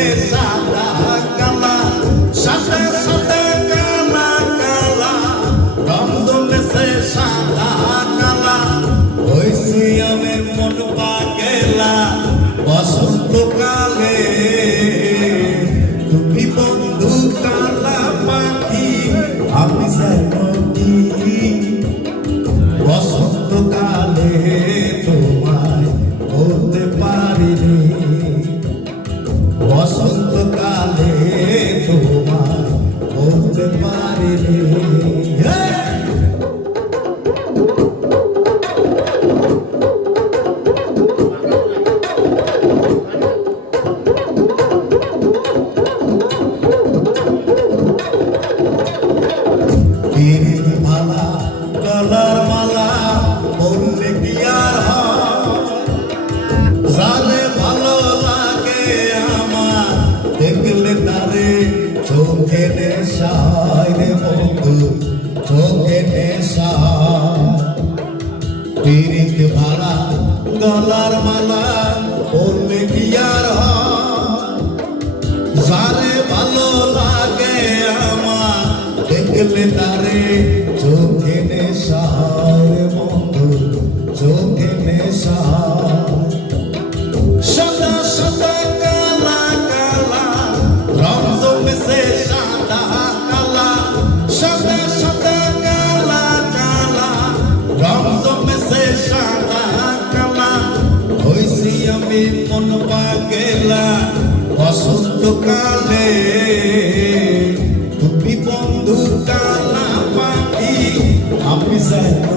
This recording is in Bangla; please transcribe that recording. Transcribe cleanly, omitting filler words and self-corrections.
গেছে সাদা কালা, সাথে সাথে কালা কালা, রং জমেছে সাদা কালা, হইছি আমি মন পাগেলা বসন্তকালে। তুমি বন্ধু কালা পাখি, আমি জানি বসন্তকালে তোমায় বলতে পারিনি, বসন্তকালে তোমায় বলতে পারিনি। মালা গলার মালা বললে কি আর হয়, জানে ভালো লাগে আমার দেখলে তারে চোখে নেশায় রে বন্ধু, চোখে নেশায়। পিরিত ভালা গলার মালা বললে কি আর হয়, জানে ভালো লাগে আমার দেখলে তারে চোখে নেশায় বন্ধু, চোখে নেশায়। সাদা সাদা কালা কালা, রং জমেছে সাদা কালা, সাদা সাদা কালা কালা, রং জমেছে সাদা কালা, হইছি আমি মন পাগেলা বসন্তকালে। তুমি বন্ধু কালা পাখি, আমি জানি